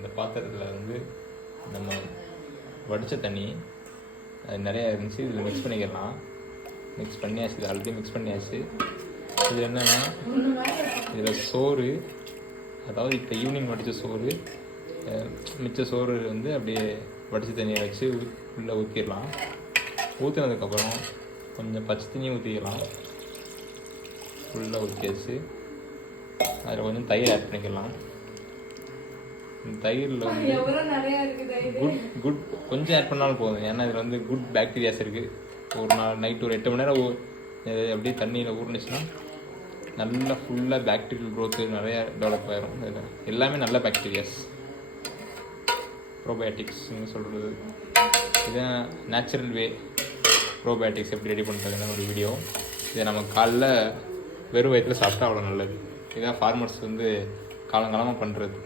இந்த பாத்திரத்தில் வந்து நம்ம வடித்த தண்ணி அது நிறையா இருந்துச்சு. இதில் மிக்ஸ் பண்ணிக்கலாம். மிக்ஸ் பண்ணியாச்சு, இது ஆல்ரெடி மிக்ஸ் பண்ணியாச்சு. இது என்னென்னா இதில் சோறு, அதாவது இப்போ ஈவினிங் வடித்த சோறு, மிச்ச சோறு வந்து அப்படியே வடித்த தண்ணியை வச்சு உள்ளே ஊற்றிடலாம். ஊற்றினதுக்கப்புறம் கொஞ்சம் பச்சை தண்ணியும் ஊற்றிக்கலாம். ஃபுல்லாக ஊற்றியாச்சு. அதில் கொஞ்சம் தயிர் ஆட் பண்ணிக்கலாம். தயிரில் வந்து குட் கொஞ்சம் ஆட் பண்ணாலும் போதும். ஏன்னா இதில் வந்து குட் பாக்டீரியாஸ் இருக்குது. ஒரு நாள் நைட்டு ஒரு 8 மணி நேரம் அப்படியே தண்ணியில் ஊறினுச்சுன்னா நல்லா ஃபுல்லாக பாக்டீரியல் க்ரோத்து நிறையா டெவலப் ஆகிரும். இதில் எல்லாமே நல்ல பாக்டீரியாஸ், ப்ரோபயோட்டிக்ஸ் சொல்கிறது. இதுதான் நேச்சுரல் வே ப்ரோபயோட்டிக்ஸ் எப்படி ரெடி பண்ணுறதுன்னு ஒரு வீடியோ. இதை நம்ம காலைல வெறும் வயிற்றில் சாப்பிட்டா அவ்வளோ நல்லது. இதுதான் ஃபார்மர்ஸ் வந்து காலங்காலமாக பண்ணுறது.